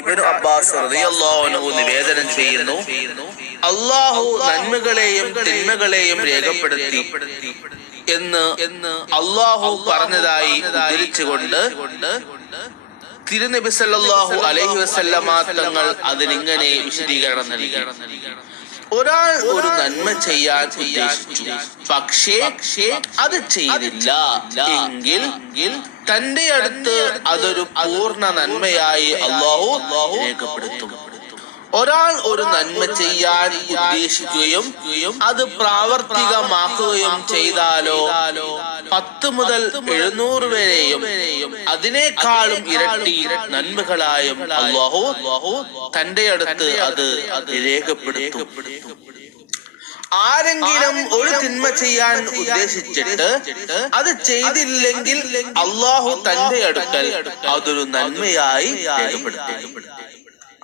Ibn Abbas റളിയല്ലാഹു അൻഹു നിവേദനം ചെയ്യുന്നു, അല്ലാഹു നന്മകളെയും തിന്മകളെയും രേഖപ്പെടുത്തി എന്ന് അല്ലാഹു പറഞ്ഞതായി ഉദ്ധരിച്ചുകൊണ്ട് തിരുനബി സല്ലല്ലാഹു അലൈഹി വസല്ലമ തങ്ങൾ അതിനിങ്ങനെ വിശദീകരണം നൽകി. ഒരാൾ ഒരു നന്മ ചെയ്യാൻ ഉദ്ദേശിച്ചു, പക്ഷേ അത് ചെയ്തില്ല എങ്കിൽ തന്റെ അടുത്ത് അതൊരു പൂർണ്ണ നന്മയായി അല്ലാഹു രേഖപ്പെടുത്തും. ഒരാൾ ഒരു നന്മ ചെയ്യാൻ ഉദ്ദേശിക്കുകയും അത് പ്രാവർത്തികമാക്കുകയും ചെയ്താലോ 10 മുതൽ 700 വരെയും അതിനേക്കാളും ഇരട്ടി നന്മകളായും അല്ലാഹു തന്റെ അടുത്ത് അത് രേഖപ്പെടുത്തും. ആരെങ്കിലും ഒരു തിന്മ ചെയ്യാൻ ഉദ്ദേശിച്ചിട്ട് അത് ചെയ്തില്ലെങ്കിൽ അല്ലാഹു തന്റെ അടുക്കൽ അതൊരു നന്മയായി രേഖപ്പെടുത്തും.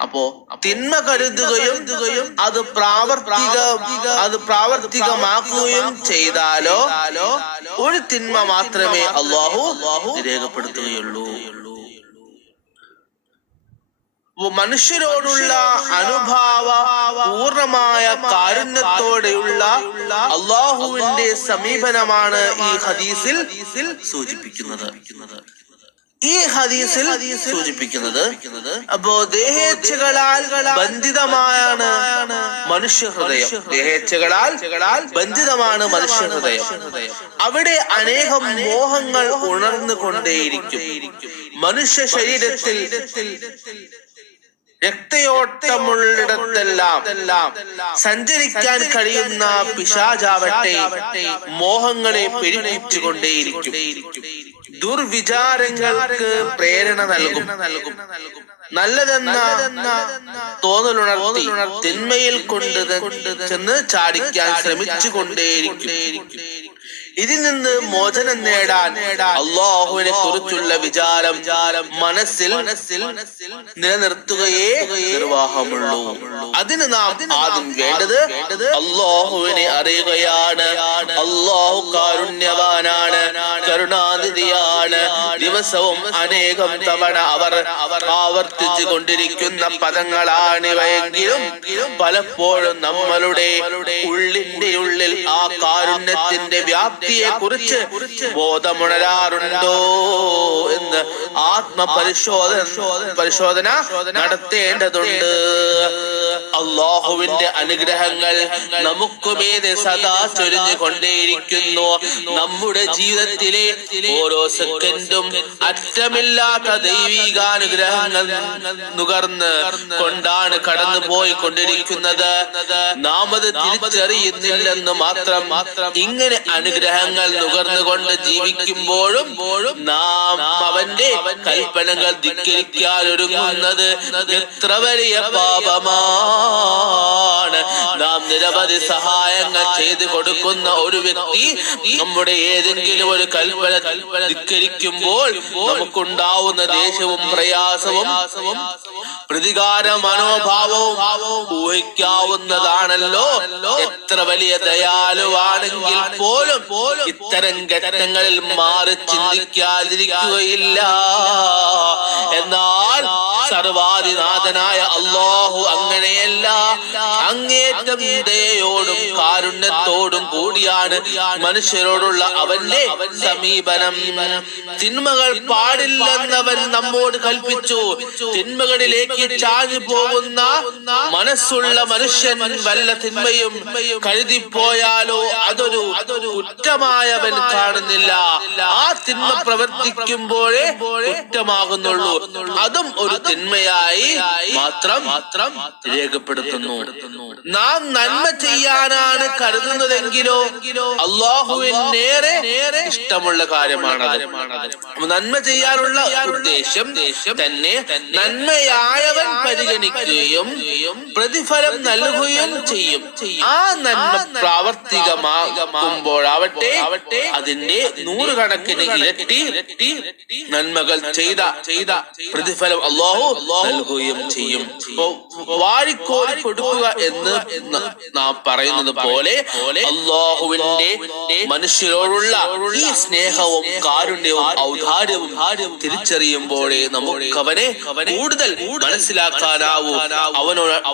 അപ്പോ തിന്മ കരുതുകയും അത് പ്രാവർത്തികമാക്കുകയും ചെയ്താലോ ഒരു തിന്മ മാത്രമേ അല്ലാഹു രേഖപ്പെടുത്തുകയുള്ളൂ. മനുഷ്യരോടുള്ള അനുഭാവ പൂർണമായ കാരുണ്യത്തോടെയുള്ള അല്ലാഹുവിന്റെ സമീപനമാണ് ഈ ഹദീസിൽ സൂചിപ്പിക്കുന്നത്. അപ്പോ ദേഹേച്ഛകളാൽ ബന്ധിതമാണ് മനുഷ്യഹൃദയം. ബന്ധിതമാണ് മനുഷ്യഹൃദയം. അവിടെ അനേകം മോഹങ്ങൾ ഉണർന്നുകൊണ്ടേയിരിക്കും. മനുഷ്യ ശരീരത്തിൽ രക്തയോട്ടമുള്ളിടത്തെല്ലാം സഞ്ചരിക്കാൻ കഴിയുന്ന പിശാചാവട്ടെ മോഹങ്ങളെ പെരുപ്പിച്ചുകൊണ്ടേയിരിക്കും. ദുർവിചാരങ്ങൾക്ക് പ്രേരണ നൽകും. നല്ലതെന്ന തോന്നലുണർത്തി തിന്മയിൽ കൊണ്ട് ചെന്ന് ചാടിക്കാൻ ശ്രമിച്ചു കൊണ്ടേയിരിക്കും. ഇതിൽ നിന്ന് മോചനം നേടാൻ അല്ലാഹുവിനെ കുറിച്ചുള്ള വിചാരം മനസ്സിൽ നിലനിർത്തുകയേ നിർവാഹമുള്ളൂ. അതിന് നാം ആദ്യം വേണ്ടത് അല്ലാഹുവിനെ അറിയുകയാണ്. അല്ലാഹു കാരുണ്യവാനാണ്, കരുണാനിധിയാണ്. ദിവസവും അനേകം തവണ അവർ ആവർത്തിച്ചു കൊണ്ടിരിക്കുന്ന പദങ്ങളാണിവയെങ്കിലും പലപ്പോഴും നമ്മളുടെ ഉള്ളിന്റെ ഉള്ളിൽ ആ കാരുണ്യത്തിന്റെ വ്യാപ്തിയെ കുറിച്ച് ബോധമുണരാറുണ്ടോ എന്ന് ആത്മപരിശോധന നടത്തേണ്ടതുണ്ട്. അല്ലാഹുവിന്റെ അനുഗ്രഹങ്ങൾ നമുക്കുമേത് സദാ ചൊരിഞ്ഞുകൊണ്ടേയിരിക്കുന്നു. നമ്മുടെ ജീവിതത്തിലെ ഓരോ സെക്കൻഡും അറ്റമില്ലാത്ത ദൈവികാനുഗ്രഹങ്ങൾ നുകർന്ന് കൊണ്ടാണ് കടന്നു പോയിക്കൊണ്ടിരിക്കുന്നത്. നാം അത് തിരിച്ചറിയുന്നില്ലെന്ന് മാത്രം. ഇങ്ങനെ അനുഗ്രഹങ്ങൾ നുകർന്നുകൊണ്ട് ജീവിക്കുമ്പോഴും നാം അവന്റെ കൽപ്പനകൾ ധിക്കരിക്കാൻ ഒരുങ്ങുന്നത് എത്ര വലിയ പാപമാണ്. നാം നിരവധി സഹായങ്ങൾ ചെയ്തു കൊടുക്കുന്ന ഒരു വ്യക്തി നമ്മുടെ ഏതെങ്കിലും ഒരു കൽപ്പന ധിക്കരിക്കുമ്പോൾ നമുക്കുണ്ടാവുന്ന ദേഷ്യവും പ്രയാസവും പ്രതികാര മനോഭാവവും ഊഹിക്കാവുന്നതാണല്ലോ. എത്ര വലിയ ദയാലുവാണെങ്കിൽ പോലും ഇത്തരം ഘട്ടങ്ങളിൽ മാറി ചിന്തിക്കാതിരിക്കുകയില്ല. എന്നാൽ സർവാധിനാഥനായ അല്ലാഹു അങ്ങനെയല്ല. അങ്ങേറ്റം ദയയോടും കാരുണ്യത്തോടും കൂടിയാണ് മനുഷ്യരോടുള്ള അവന്റെ സമീപനം. തിന്മകൾ പാടില്ലെന്നവൻ നമ്മോട് കൽപ്പിച്ചു. തിന്മകളിലേക്ക് ചാഞ്ഞു പോകുന്ന മനസ്സുള്ള മനുഷ്യൻ വല്ല തിന്മയും കരുതിപ്പോയാലോ അതൊരു കുറ്റമായവൻ കാണുന്നില്ല. ആ തിന്മ പ്രവർത്തിക്കുമ്പോഴേ കുറ്റമാകുന്നുള്ളൂ. അതും ഒരു തിന്മയായി മാത്രം രേഖപ്പെടുത്തുന്നു. നാം നന്മ ചെയ്യാനാണ് കരുതുന്നതെങ്കിലോ അല്ലാഹുവിന് നേരെ ഇഷ്ടമുള്ള കാര്യമാണത്. നന്മ ചെയ്യാനുള്ള ഉദ്ദേശം തന്നെ നന്മയായവൻ പരിഗണിക്കുകയും പ്രതിഫലം നൽകുകയും ചെയ്യും. ആ നന്മ പ്രാവർത്തികമാകുമ്പോഴാവട്ടെ അതിന്റെ 100 കണക്കിന് ഇരട്ടി നന്മകൾ ചെയ്ത പ്രതിഫലം അല്ലാഹു നൽകുകയും ചെയ്യും. വാരിക്കോരി കൊടുക്കുക എന്ന് നാം പറയുന്നത് പോലെ അള്ളാഹുവിന്റെ മനുഷ്യരോടുള്ള ഈ സ്നേഹവും കാരുണ്യവും ഔദാര്യവും തിരിച്ചറിയുമ്പോഴേ നമുക്ക് അവനെ കൂടുതൽ മനസ്സിലാക്കാനാവൂ.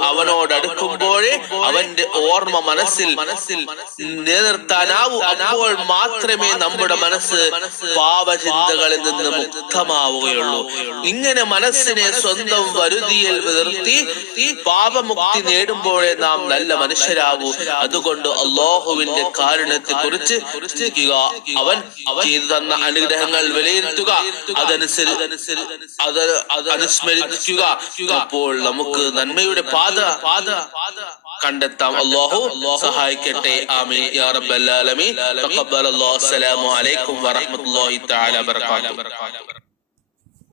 അവനോടടുക്കുമ്പോഴേ അവന്റെ ഓർമ്മ മനസ്സിൽ നിലനിർത്താനാവൂ. അപ്പോൾ മാത്രമേ നമ്മുടെ മനസ്സ് പാപചിന്തകളിൽ നിന്ന് മുക്തമാവുകയുള്ളൂ. ഇങ്ങനെ മനസ്സിനെ സ്വന്തം വരുതിയിൽ നിർത്തി പാപമുക്തി നേടുമ്പോഴേ നാം നല്ല മനുഷ്യരാകൂ. അതുകൊണ്ട് അല്ലാഹുവിന്റെ കാരുണ്യത്തെ കുറിച്ച് ചിന്തിക്കുക, അവൻ ചെയ്തു തന്ന അനുഗ്രഹങ്ങൾ വിലയിരുത്തുക, അനുസ്മരിക്കുക. അപ്പോൾ നമുക്ക് നന്മയുടെ പാത കണ്ടെത്താം. അല്ലാഹു സഹായിക്കട്ടെ. ആമീൻ യാ റബ്ബൽ ആലമീൻ. തഖബ്ബലല്ലാഹു. അസ്സലാമു അലൈക്കും വറഹ്മത്തുള്ളാഹി തആല വബറകാതുഹു.